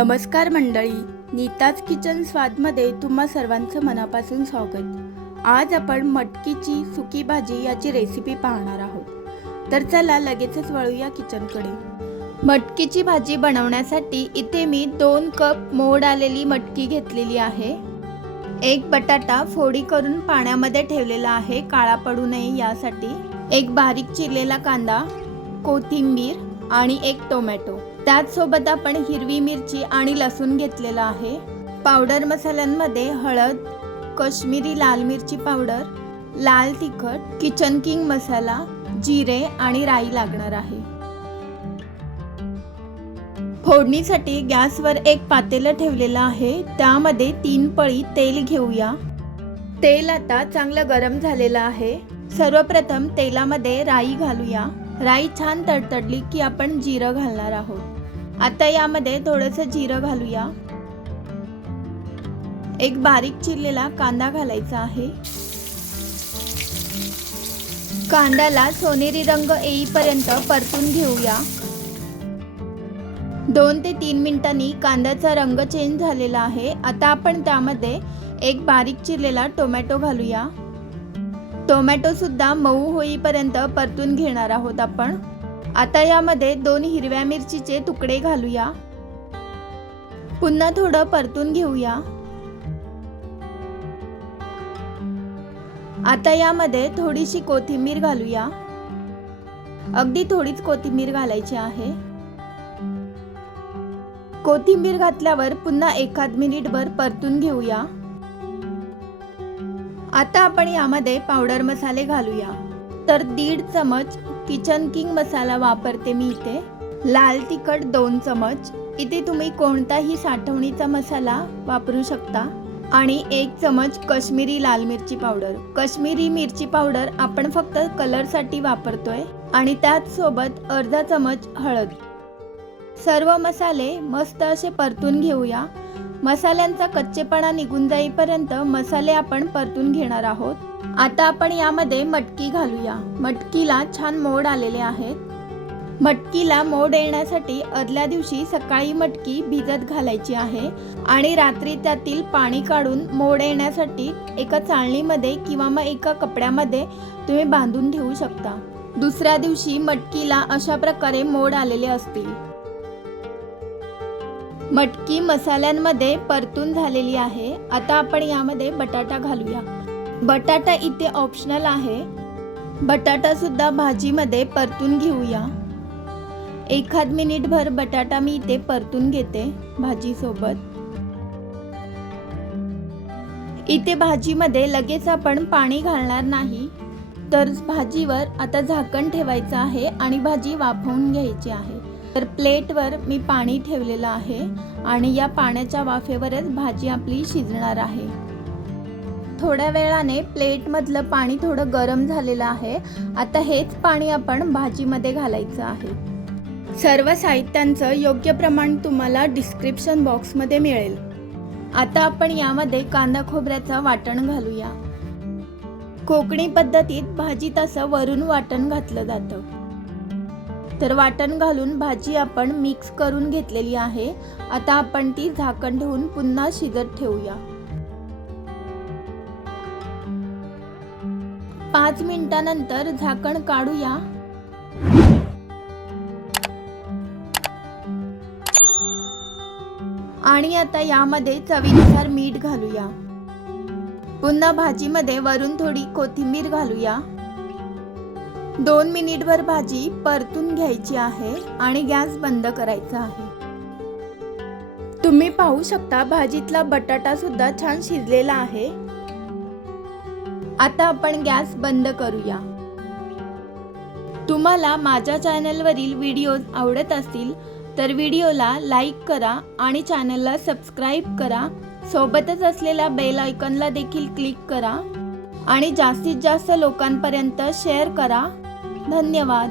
नमस्कार मंडळी नीताज किचन स्वादमध्ये तुम्हा सर्वांचं मनापासून स्वागत. आज आपण मटकीची सुकी भाजी याची रेसिपी पाहणार आहोत. तर चला लगेचच वळूया किचनकडे. मटकीची भाजी बनवण्यासाठी इथे मी दोन कप मोड आलेली मटकी घेतलेली आहे. एक बटाटा फोडी करून पाण्यामध्ये ठेवलेला आहे काळा पडू नये यासाठी. एक बारीक चिरलेला कांदा कोथिंबीर आणि एक टोमॅटो. त्याचसोबत आपण हिरवी मिरची आणि लसूण घेतलेला आहे. पावडर मसाल्यांमध्ये हळद कश्मीरी लाल मिरची पावडर लाल तिखट किचन किंग मसाला जिरे आणि राई लागणार आहे. फोडणीसाठी गॅसवर एक पातेलं ठेवलेलं आहे. त्यामध्ये तीन पळी तेल घेऊया. तेल आता चांगलं गरम झालेलं आहे. सर्वप्रथम तेलामध्ये राई घालूया. राई छान तडतडली की आपण जिरं घालणार आहोत. आता यामध्ये थोडंसं जिरं घालूया. एक बारीक चिरलेला कांदा घालायचा आहे. कांद्याला सोनेरी रंग येईपर्यंत परतून घेऊया. दोन ते तीन मिनिटांनी कांद्याचा रंग चेंज झालेला आहे. आता आपण त्यामध्ये एक बारीक चिरलेला टोमॅटो घालूया. टोमॅटो सुद्धा मऊ होईपर्यंत परतून घेणार आहोत आपण. आता यामध्ये दोन हिरव्या मिरचीचे तुकडे घालूया. पुन्हा थोडं परतून घेऊया. आता यामध्ये थोडीशी कोथिंबीर घालूया. अगदी थोडीच कोथिंबीर घालायची आहे. कोथिंबीर घातल्यावर पुन्हा एखाद मिनिटभर परतून घेऊया. आता आपण यामध्ये पावडर मसाले घालूया. तर दीड चमच किचन किंग मसाला वापरते मी इथे. लाल तिखट दोन चमच. इथे तुम्ही कोणताही साठवणीचा मसाला वापरू शकता. आणि एक चमच कश्मीरी लाल मिरची पावडर. कश्मीरी मिरची पावडर आपण फक्त कलरसाठी वापरतोय. आणि त्याचसोबत अर्धा चमच हळद. सर्व मसाले मस्त असे परतून घेऊया. मसाल्यांचा कच्चेपणा निघून जाईपर्यंत मसाले आपण परतून घेणार आहोत. आता आपण यामध्ये मटकी घालूया. मटकीला छान मोड आलेले आहेत. मटकीला मोड येण्यासाठी आदल्या दिवशी सकाळी मटकी भिजत घालायची आहे आणि रात्री त्यातील पाणी काढून मोड येण्यासाठी एका चाळणीमध्ये किंवा मग एका कपड्यामध्ये तुम्ही बांधून ठेवू शकता. दुसऱ्या दिवशी मटकीला अशा प्रकारे मोड आलेले असतील. मटकी मसाल्यांमध्ये परतून झालेली आहे. आता आपण यामध्ये बटाटा घालूया. बटाटा इथे ऑप्शनल आहे. बटाटा सुद्धा भाजीमध्ये परतून घेऊया. एखाद मिनिटभर बटाटा मी इथे परतून घेते भाजीसोबत. इथे भाजीमध्ये लगेच आपण पाणी घालणार नाही. तर भाजीवर आता झाकण ठेवायचं आहे आणि भाजी वाफवून घ्यायची आहे. तर प्लेटवर मी पाणी ठेवलेलं आहे आणि या पाण्याच्या वाफेवरच भाजी आपली शिजणार आहे. थोड्या वेळाने प्लेटमधलं पाणी थोडं गरम झालेलं आहे. आता हेच पाणी आपण भाजीमध्ये घालायचं आहे. सर्व साहित्यांचं योग्य प्रमाण तुम्हाला डिस्क्रिप्शन बॉक्समध्ये मिळेल. आता आपण यामध्ये कांदा खोबऱ्याचं वाटण घालूया. कोकणी पद्धतीत भाजीत असं वरून वाटण घातलं जातं. तर वाटण घालून भाजी आपण मिक्स करून घेतलेली आहे. आता आपण ती झाकण ठेवून पुन्हा शिजत ठेवूया. पाच मिनिटानंतर झाकण काढूया. आणि आता यामध्ये चवीनुसार मीठ घालूया. पुन्हा भाजीमध्ये वरून थोडी कोथिंबीर घालूया. दोन मिनिटभर भाजी परतून घ्यायची आहे आणि गॅस बंद करायचा आहे. तुम्ही पाहू शकता भाजीतला बटाटा सुद्धा छान शिजलेला आहे. आता आपण गॅस बंद करूया. तुम्हाला माझ्या चॅनलवरील व्हिडिओज आवडत असतील तर व्हिडिओला लाईक करा आणि चॅनलला सबस्क्राईब करा. सोबतच असलेल्या बेल आयकॉनला देखील क्लिक करा आणि जास्तीत जास्त लोकांपर्यंत शेअर करा. धन्यवाद.